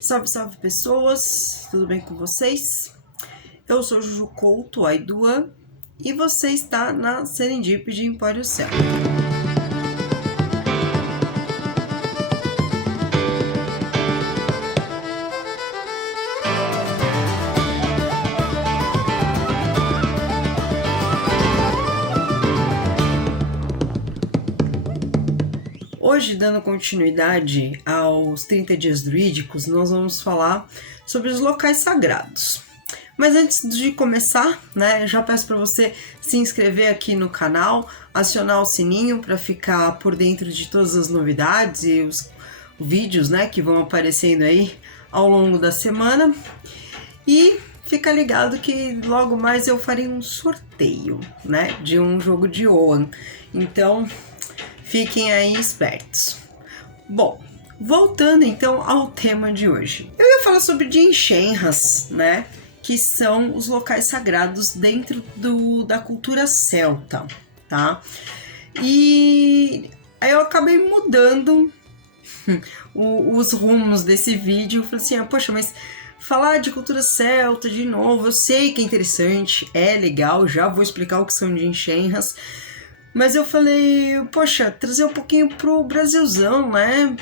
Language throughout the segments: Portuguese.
Salve, salve pessoas, tudo bem com vocês? Eu sou Juju Couto, a Iduan, e você está na Serendipity Empório Céu. Hoje, dando continuidade aos 30 dias druídicos, nós vamos falar sobre os locais sagrados. Mas antes de começar, já peço para você se inscrever aqui no canal, acionar o sininho para ficar por dentro de todas as novidades e os vídeos, que vão aparecendo aí ao longo da semana. E fica ligado que logo mais eu farei um sorteio, de um jogo de Oan. Então, fiquem aí espertos. Bom, voltando então ao tema de hoje. Eu ia falar sobre Din-Shenhas, que são os locais sagrados dentro da cultura celta, tá? E aí eu acabei mudando os rumos desse vídeo. Falei assim, poxa, mas falar de cultura celta de novo, eu sei que é interessante, é legal, já vou explicar o que são Din-Shenhas. Mas eu falei, poxa, trazer um pouquinho pro Brasilzão,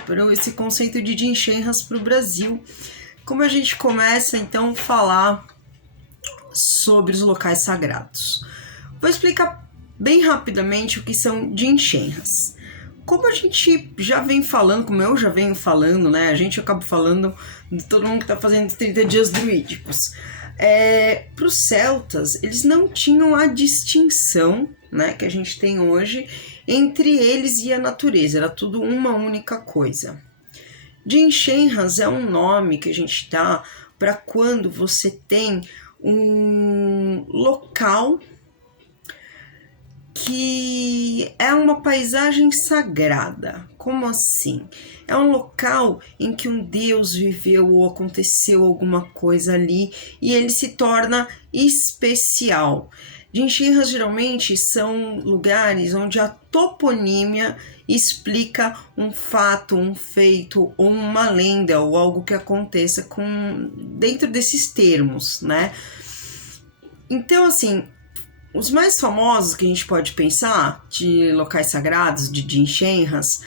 para esse conceito de Din-Shenhas pro Brasil. Como a gente começa, então, a falar sobre os locais sagrados. Vou explicar bem rapidamente o que são Din-Shenhas. Como a gente já vem falando, como eu já venho falando, a gente acaba falando de todo mundo que está fazendo 30 dias druídicos. Para os celtas, eles não tinham a distinção que a gente tem hoje entre eles e a natureza, era tudo uma única coisa. Din-Shenhas é um nome que a gente dá para quando você tem um local que é uma paisagem sagrada. Como assim? É um local em que um deus viveu ou aconteceu alguma coisa ali e ele se torna especial. Din-Shenhas geralmente são lugares onde a toponímia explica um fato, um feito ou uma lenda ou algo que aconteça dentro desses termos, Então, assim, os mais famosos que a gente pode pensar de locais sagrados, de Din-Shenhas,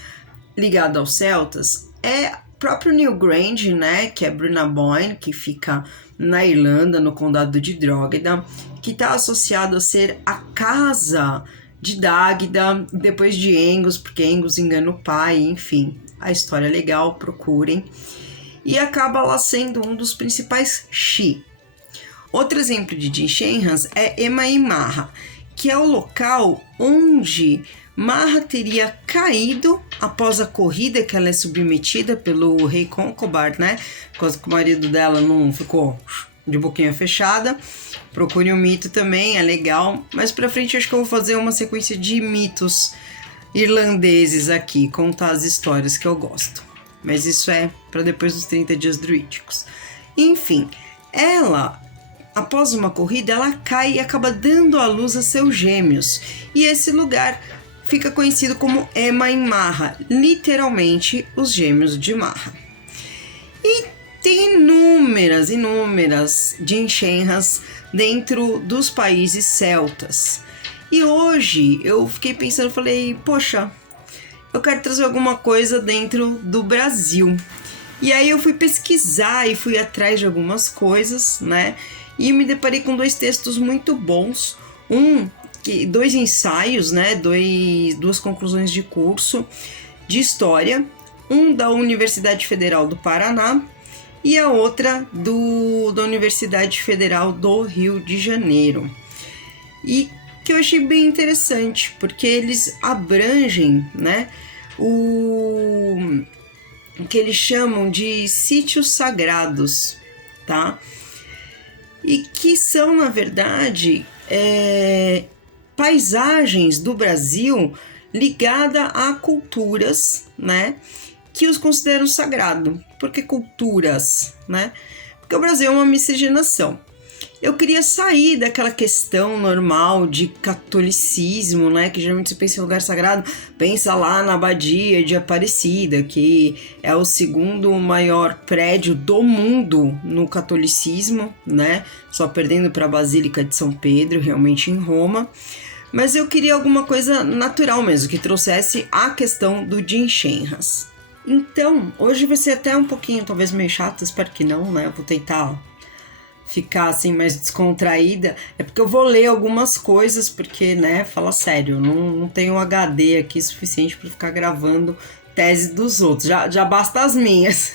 ligado aos celtas, é próprio Newgrange, que é Brunnaboyne, que fica na Irlanda, no condado de Drogheda, que está associado a ser a casa de Dagda, depois de Angus, porque Angus engana o pai, enfim, a história é legal, procurem. E acaba lá sendo um dos principais Shi. Outro exemplo de Din-Shenhas é Emain Maha, que é o local onde Maha teria caído após a corrida que ela é submetida pelo rei Concobar, por causa que o marido dela não ficou de boquinha fechada. Procure o mito também, é legal. Mas pra frente acho que eu vou fazer uma sequência de mitos irlandeses aqui, contar as histórias que eu gosto. Mas isso é para depois dos 30 dias druídicos. Enfim, ela, após uma corrida, ela cai e acaba dando à luz a seus gêmeos. E esse lugar fica conhecido como Emain Maha, literalmente os gêmeos de Maha. E tem inúmeras Din-Shenhas dentro dos países celtas. E hoje eu fiquei pensando, falei, poxa, eu quero trazer alguma coisa dentro do Brasil. E aí eu fui pesquisar e fui atrás de algumas coisas, e me deparei com dois textos muito bons. Dois ensaios, duas conclusões de curso de história, um da Universidade Federal do Paraná e a outra da Universidade Federal do Rio de Janeiro. E que eu achei bem interessante, porque eles abrangem, o que eles chamam de sítios sagrados, tá? E que são, na verdade, paisagens do Brasil ligada a culturas, que os consideram sagrado. Por que culturas, Porque o Brasil é uma miscigenação. eu queria sair daquela questão normal de catolicismo, né? Que geralmente você pensa em lugar sagrado, pensa lá na Abadia de Aparecida, que é o segundo maior prédio do mundo no catolicismo, né? Só perdendo para a Basílica de São Pedro, realmente em Roma. Mas eu queria alguma coisa natural mesmo, que trouxesse a questão do Jincheng-ras. Então, hoje vai ser até um pouquinho, talvez meio chato, espero que não, né? Eu vou tentar ficar assim mais descontraída, é porque eu vou ler algumas coisas, porque, né, fala sério, eu não tenho HD aqui suficiente para ficar gravando tese dos outros, já basta as minhas.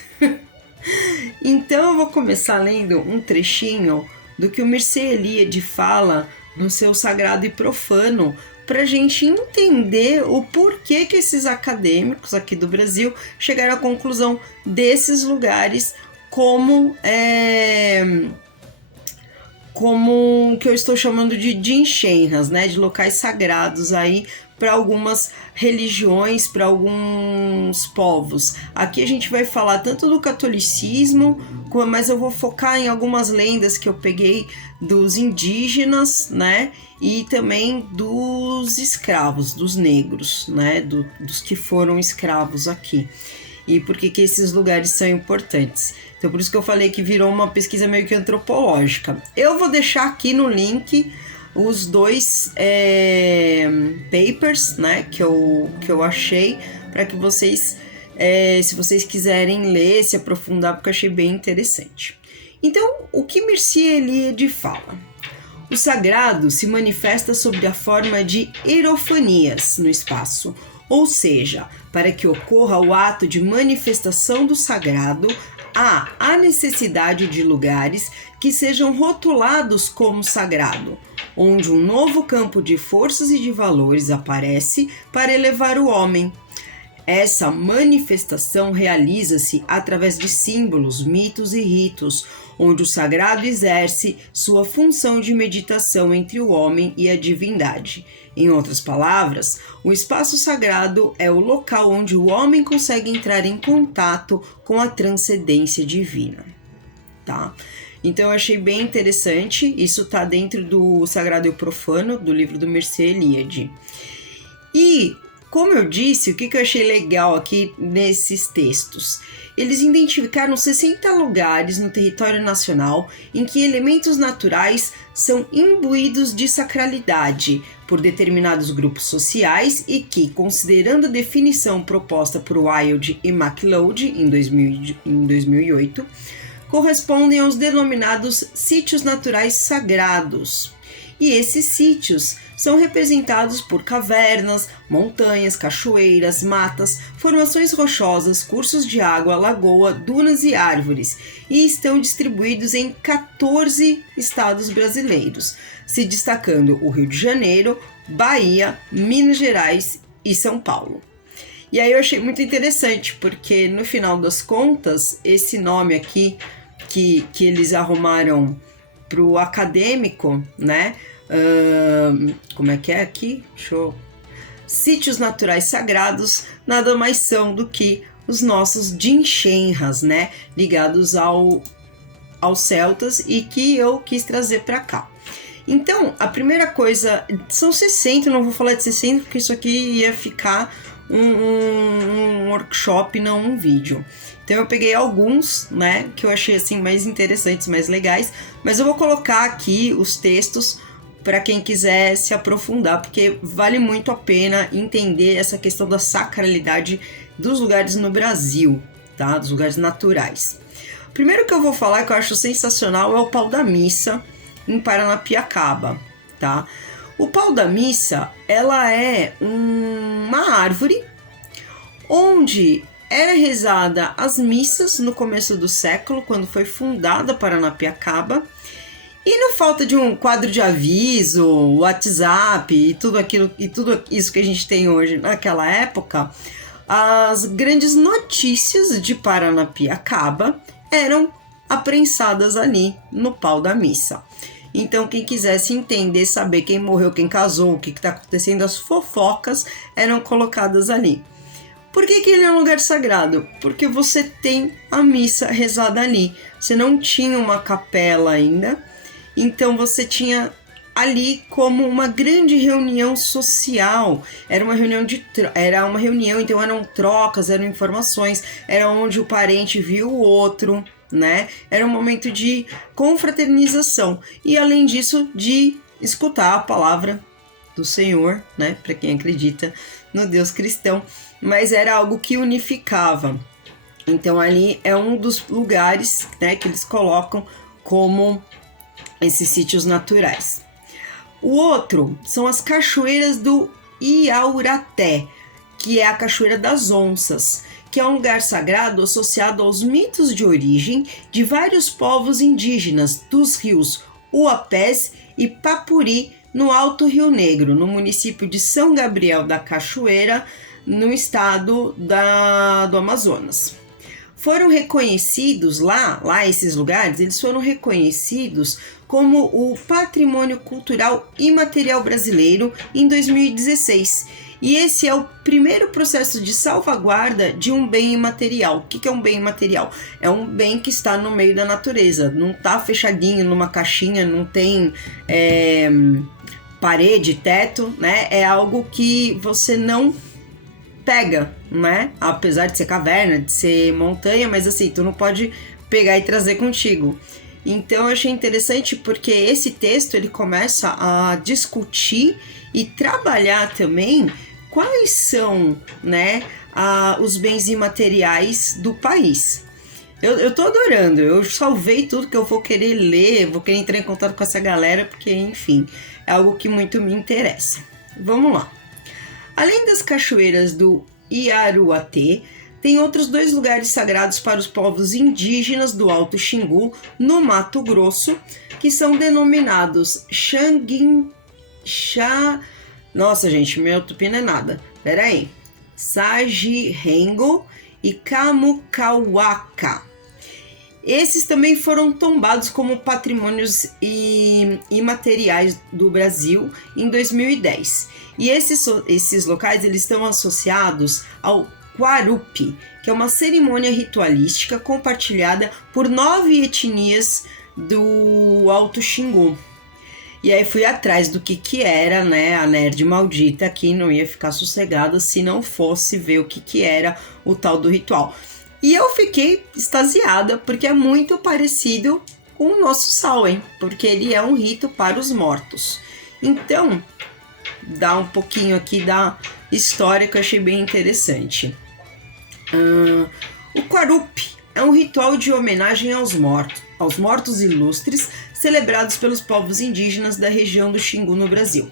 Então eu vou começar lendo um trechinho do que o Mircea Eliade fala no seu Sagrado e Profano, para a gente entender o porquê que esses acadêmicos aqui do Brasil chegaram à conclusão desses lugares como que eu estou chamando de Jincheng-ras, né, de locais sagrados aí para algumas religiões, para alguns povos. Aqui a gente vai falar tanto do catolicismo, mas eu vou focar em algumas lendas que eu peguei dos indígenas, né, e também dos escravos, dos negros, né, dos que foram escravos aqui. E por que esses lugares são importantes. Então, por isso que eu falei que virou uma pesquisa meio que antropológica. Eu vou deixar aqui no link os dois papers, né, que eu achei, para que vocês, se vocês quiserem ler, se aprofundar, porque eu achei bem interessante. Então, o que Mircea Eliade fala? O sagrado se manifesta sob a forma de erofanias no espaço, ou seja, para que ocorra o ato de manifestação do sagrado, há a necessidade de lugares que sejam rotulados como sagrado, onde um novo campo de forças e de valores aparece para elevar o homem. Essa manifestação realiza-se através de símbolos, mitos e ritos, onde o sagrado exerce sua função de meditação entre o homem e a divindade. Em outras palavras, o espaço sagrado é o local onde o homem consegue entrar em contato com a transcendência divina, tá? Então eu achei bem interessante, isso está dentro do Sagrado e o Profano, do livro do Mircea Eliade. E, como eu disse, o que eu achei legal aqui nesses textos? Eles identificaram 60 lugares no território nacional em que elementos naturais são imbuídos de sacralidade por determinados grupos sociais e que, considerando a definição proposta por Wilde e MacLeod em 2008, correspondem aos denominados sítios naturais sagrados. E esses sítios são representados por cavernas, montanhas, cachoeiras, matas, formações rochosas, cursos de água, lagoa, dunas e árvores, e estão distribuídos em 14 estados brasileiros, se destacando o Rio de Janeiro, Bahia, Minas Gerais e São Paulo. E aí eu achei muito interessante, porque no final das contas, esse nome aqui que eles arrumaram para o acadêmico, né? Como é que é aqui? Sítios naturais sagrados nada mais são do que os nossos Jincheng-ras, né? Ligados aos celtas e que eu quis trazer para cá. Então, a primeira coisa, são 60, não vou falar de 60 porque isso aqui ia ficar um workshop, não um vídeo. Então eu peguei alguns, né, que eu achei assim mais interessantes, mais legais, mas eu vou colocar aqui os textos para quem quiser se aprofundar, porque vale muito a pena entender essa questão da sacralidade dos lugares no Brasil, tá? Dos lugares naturais. O primeiro que eu vou falar, que eu acho sensacional, é o Pau da Missa, em Paranapiacaba, tá? O Pau da Missa, ela é uma árvore onde era rezada as missas no começo do século, quando foi fundada Paranapiacaba. E na falta de um quadro de aviso, WhatsApp e tudo isso que a gente tem hoje naquela época, as grandes notícias de Paranapiacaba eram aprensadas ali no Pau da Missa. Então, quem quisesse entender, saber quem morreu, quem casou, o que está acontecendo, as fofocas eram colocadas ali. Por que ele é um lugar sagrado? Porque você tem a missa rezada ali. Você não tinha uma capela ainda. Então você tinha ali como uma grande reunião social, era uma reunião, então eram trocas, eram informações, era onde o parente viu o outro, né? Era um momento de confraternização e, além disso, de escutar a palavra do Senhor, né? Para quem acredita no Deus cristão, mas era algo que unificava. Então ali é um dos lugares, né, que eles colocam como esses sítios naturais. O outro são as cachoeiras do Iauraté, que é a Cachoeira das Onças, que é um lugar sagrado associado aos mitos de origem de vários povos indígenas dos rios Uapés e Papuri, no Alto Rio Negro, no município de São Gabriel da Cachoeira, no estado do Amazonas. Foram reconhecidos lá esses lugares, eles foram reconhecidos como o Patrimônio Cultural Imaterial Brasileiro em 2016. E esse é o primeiro processo de salvaguarda de um bem imaterial. O que é um bem imaterial? É um bem que está no meio da natureza, não está fechadinho numa caixinha, não tem parede, teto, né? É algo que você não pega, né? Apesar de ser caverna, de ser montanha, mas assim, tu não pode pegar e trazer contigo. Então eu achei interessante porque esse texto ele começa a discutir e trabalhar também quais são, né, os bens imateriais do país. Eu tô adorando, eu salvei tudo que eu vou querer ler, vou querer entrar em contato com essa galera, porque, enfim, é algo que muito me interessa. Vamos lá. Além das cachoeiras do Iaruatê, tem outros 2 lugares sagrados para os povos indígenas do Alto Xingu, no Mato Grosso, que são denominados Nossa, gente, meu tupi não é nada. Pera aí. Sagirengo e Camucauaca. Esses também foram tombados como patrimônios imateriais do Brasil em 2010. E esses locais eles estão associados ao Quarupi, que é uma cerimônia ritualística compartilhada por 9 etnias do Alto Xingu. E aí fui atrás do que era, né, a nerd maldita que não ia ficar sossegada se não fosse ver o que era o tal do ritual. E eu fiquei extasiada, porque é muito parecido com o nosso Samhain, porque ele é um rito para os mortos. Então, dá um pouquinho aqui da história que eu achei bem interessante. O Quarupi é um ritual de homenagem aos mortos ilustres, celebrados pelos povos indígenas da região do Xingu no Brasil.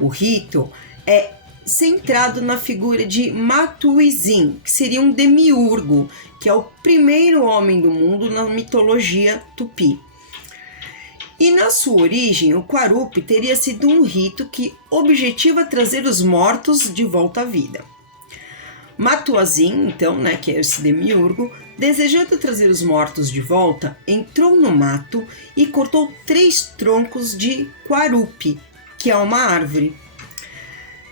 O rito é centrado na figura de Matuizin, que seria um demiurgo, que é o primeiro homem do mundo na mitologia tupi. E na sua origem, o Quarupi teria sido um rito que objetiva trazer os mortos de volta à vida. Matuizin, então, né, que é esse demiurgo, desejando trazer os mortos de volta, entrou no mato e cortou 3 troncos de Quarupi, que é uma árvore,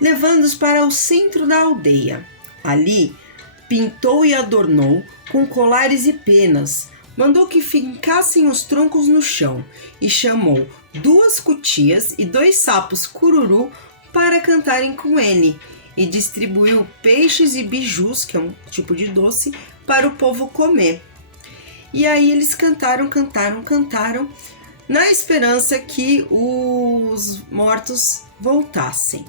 levando-os para o centro da aldeia. Ali, pintou e adornou com colares e penas, mandou que fincassem os troncos no chão e chamou 2 cutias e 2 sapos cururu para cantarem com ele, e distribuiu peixes e bijus, que é um tipo de doce, para o povo comer. E aí eles cantaram, na esperança que os mortos voltassem.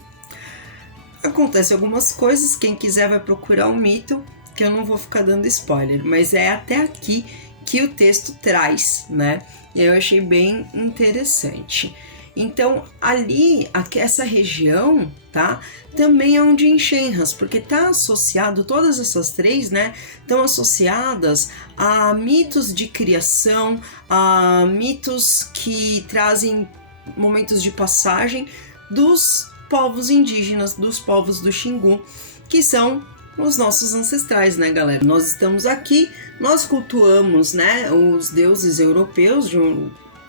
Acontece algumas coisas, quem quiser vai procurar o mito, que eu não vou ficar dando spoiler, mas é até aqui que o texto traz, né? E eu achei bem interessante. Então, ali, essa região, tá? Também é um de Enxenras, porque tá associado, todas essas 3, né? Estão associadas a mitos de criação, a mitos que trazem momentos de passagem dos povos indígenas, dos povos do Xingu, que são os nossos ancestrais, né, galera? Nós estamos aqui, nós cultuamos, né, os deuses europeus,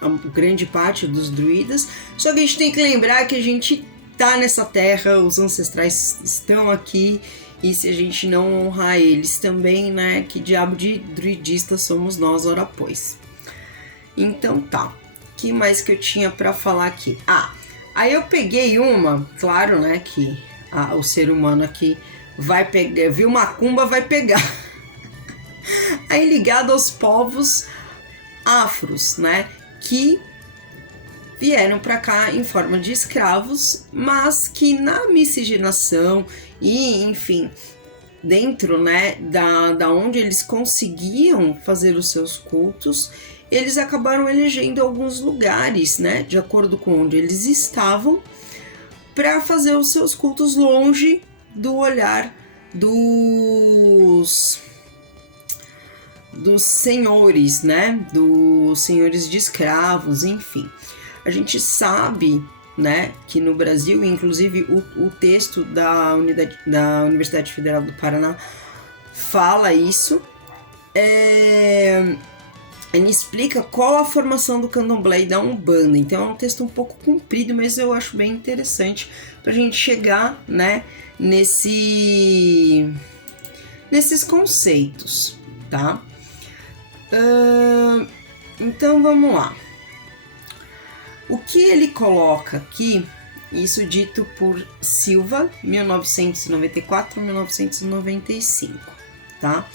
a grande parte dos druidas, só que a gente tem que lembrar que a gente tá nessa terra, os ancestrais estão aqui, e se a gente não honrar eles também, né, que diabo de druidista somos nós, ora pois. Então tá. que mais que eu tinha para falar aqui? Aí eu peguei uma, claro, né, que o ser humano aqui vai pegar, viu macumba, vai pegar. Aí ligado aos povos afros, né, que vieram para cá em forma de escravos, mas que na miscigenação e, enfim, dentro, né, da onde eles conseguiam fazer os seus cultos, eles acabaram elegendo alguns lugares, né, de acordo com onde eles estavam, para fazer os seus cultos longe do olhar dos senhores, né, dos senhores de escravos, enfim. A gente sabe, né, que no Brasil, inclusive o texto da Universidade Federal do Paraná fala isso, ele explica qual a formação do candomblé e da umbanda. Então é um texto um pouco comprido, mas eu acho bem interessante para a gente chegar, né, nesses conceitos, tá? Então vamos lá. O que ele coloca aqui, isso dito por Silva, 1994-1995, tá?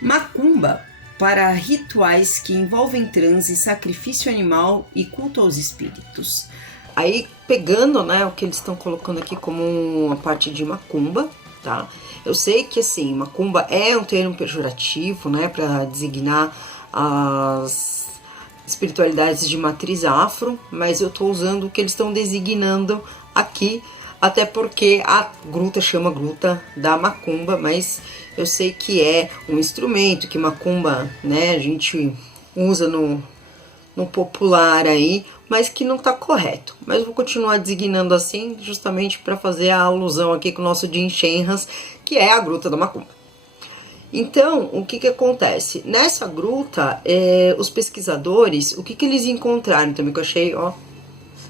Macumba para rituais que envolvem transe, sacrifício animal e culto aos espíritos. Aí, pegando, né, o que eles estão colocando aqui como uma parte de macumba, tá? Eu sei que, assim, macumba é um termo pejorativo, né, para designar as espiritualidades de matriz afro, mas eu tô usando o que eles estão designando aqui, até porque a gruta chama gruta da macumba, mas eu sei que é um instrumento que macumba, né, a gente usa no popular aí, mas que não tá correto. Mas eu vou continuar designando assim, justamente para fazer a alusão aqui com o nosso Jim Shenras, que é a gruta da macumba. Então, o que acontece? Nessa gruta, os pesquisadores, o que eles encontraram também, que eu achei, ó,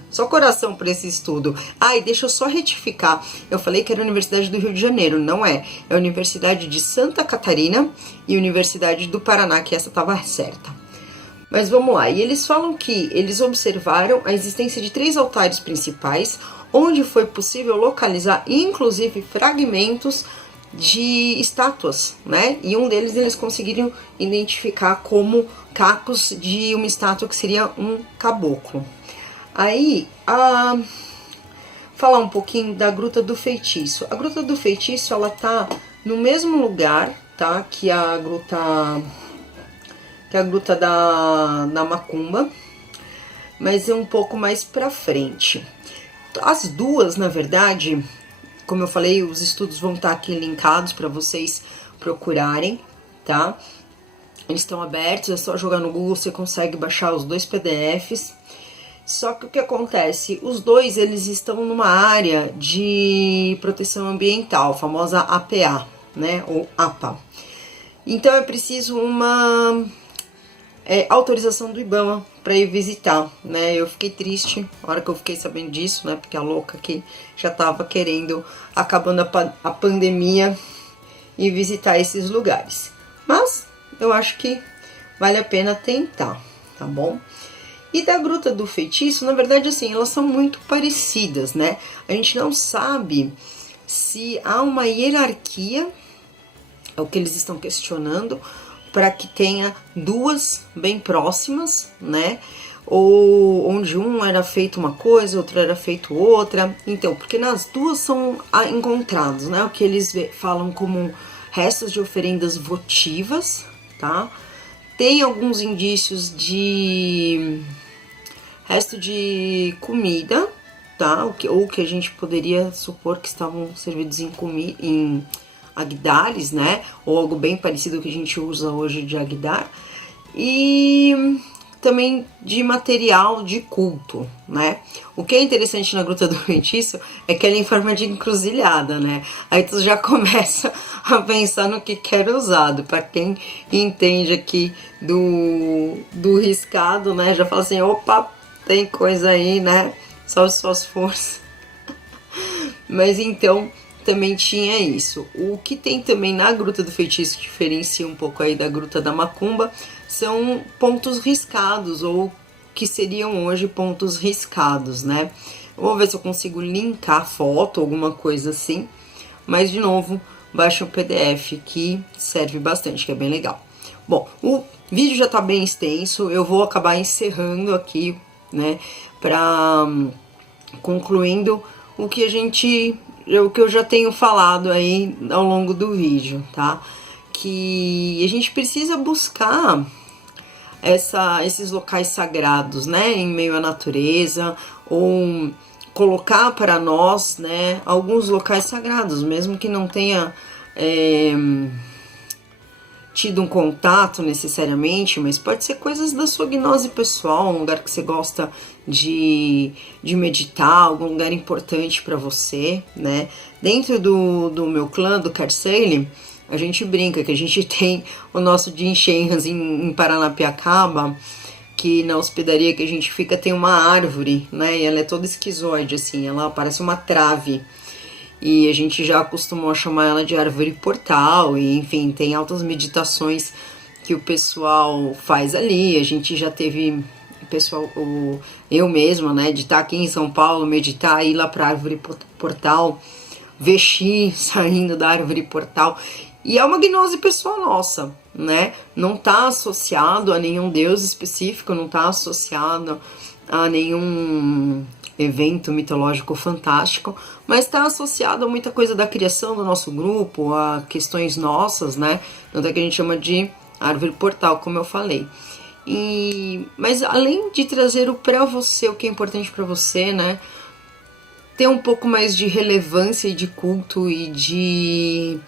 só coração para esse estudo. E deixa eu só retificar, eu falei que era a Universidade do Rio de Janeiro, não é. É a Universidade de Santa Catarina e Universidade do Paraná, que essa estava certa. Mas vamos lá, e eles falam que eles observaram a existência de 3 altares principais, onde foi possível localizar, inclusive, fragmentos de estátuas, né? E um deles eles conseguiram identificar como cacos de uma estátua que seria um caboclo. Aí, falar um pouquinho da Gruta do Feitiço. A Gruta do Feitiço, ela tá no mesmo lugar, tá? Que a gruta da Macumba, mas é um pouco mais pra frente. As duas, na verdade, como eu falei, os estudos vão estar aqui linkados para vocês procurarem, tá? Eles estão abertos, é só jogar no Google, você consegue baixar os 2 PDFs. Só que o que acontece? Os dois, eles estão numa área de proteção ambiental, famosa APA, né? Ou APA. Então é preciso uma autorização do IBAMA para ir visitar, né? Eu fiquei triste na hora que eu fiquei sabendo disso, né? Porque a louca aqui já tava querendo, acabando a pandemia, e visitar esses lugares. Mas eu acho que vale a pena tentar, tá bom? E da Gruta do Feitiço, na verdade, assim, elas são muito parecidas, né? A gente não sabe se há uma hierarquia, é o que eles estão questionando, para que tenha 2 bem próximas, né? Ou onde um era feito uma coisa, outro era feito outra. Então, porque nas duas são encontrados, né? O que eles falam como restos de oferendas votivas, tá? Tem alguns indícios de resto de comida, tá? Ou que a gente poderia supor que estavam servidos em agdares, né? Ou algo bem parecido que a gente usa hoje de agdar. E também de material de culto, né? O que é interessante na Gruta do Feitiço é que ela é em forma de encruzilhada, né? Aí tu já começa a pensar no que quer usado. Para quem entende aqui do riscado, né? Já fala assim, opa, tem coisa aí, né? Só as suas forças. Mas então também tinha isso. O que tem também na Gruta do Feitiço, que diferencia um pouco aí da Gruta da Macumba, são pontos riscados ou que seriam hoje pontos riscados, né? Eu vou ver se eu consigo linkar foto, alguma coisa assim, mas de novo, baixa o PDF que serve bastante, que é bem legal. Bom, o vídeo já tá bem extenso, eu vou acabar encerrando aqui, né, concluindo o que eu já tenho falado aí ao longo do vídeo, tá? Que a gente precisa buscar esses locais sagrados, né, em meio à natureza, ou colocar para nós, né, alguns locais sagrados, mesmo que não tenha tido um contato necessariamente, mas pode ser coisas da sua gnose pessoal, um lugar que você gosta de meditar, algum lugar importante para você, né? Dentro do meu clã, do Carcele, a gente brinca que a gente tem o nosso Jin Shenras em Paranapiacaba, que na hospedaria que a gente fica tem uma árvore, né? E ela é toda esquizoide, assim, ela parece uma trave. E a gente já acostumou a chamar ela de árvore portal, e enfim, tem altas meditações que o pessoal faz ali. A gente já teve pessoal, eu mesma, né, de estar aqui em São Paulo, meditar, ir lá para a árvore portal, ver Xi saindo da árvore portal. E é uma gnose pessoal nossa, né? Não está associado a nenhum deus específico, não está associado a nenhum evento mitológico fantástico, mas está associado a muita coisa da criação do nosso grupo, a questões nossas, né? Tanto é que a gente chama de árvore portal, como eu falei. Mas além de trazer o para você, o que é importante para você, né? Ter um pouco mais de relevância e de culto e de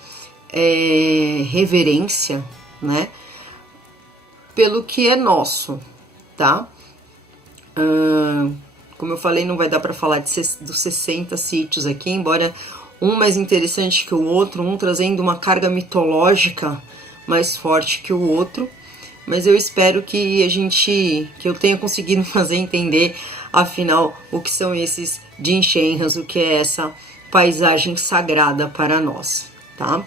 reverência, né? Pelo que é nosso, tá? Como eu falei, não vai dar para falar dos 60 sítios aqui, embora um mais interessante que o outro, um trazendo uma carga mitológica mais forte que o outro, mas eu espero que eu tenha conseguido fazer entender, afinal, o que são esses Jin Shenras, o que é essa paisagem sagrada para nós, tá?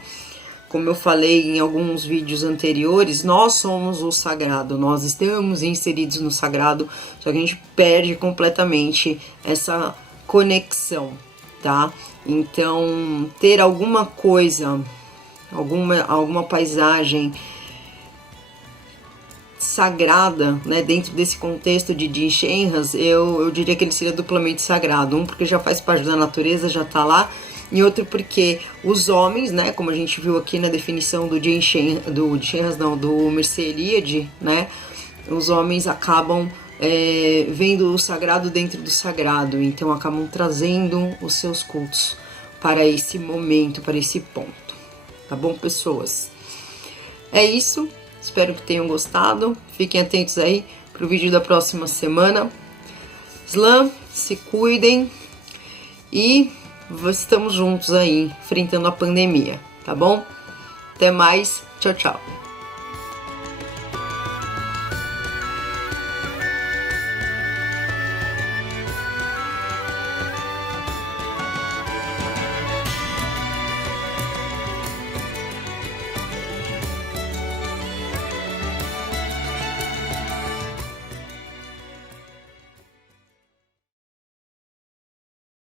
Como eu falei em alguns vídeos anteriores, nós somos o sagrado, nós estamos inseridos no sagrado, só que a gente perde completamente essa conexão, tá? Então, ter alguma coisa, alguma paisagem sagrada, né, dentro desse contexto de Jin Shenras, eu diria que ele seria duplamente sagrado. Um, porque já faz parte da natureza, já tá lá, e outro porque os homens, né, como a gente viu aqui na definição do do Mircea Eliade, né, os homens acabam vendo o sagrado dentro do sagrado, então acabam trazendo os seus cultos para esse momento, para esse ponto. Tá bom, pessoas? É isso, espero que tenham gostado, fiquem atentos aí pro vídeo da próxima semana. Slam, se cuidem e estamos juntos aí, enfrentando a pandemia, tá bom? Até mais, tchau, tchau.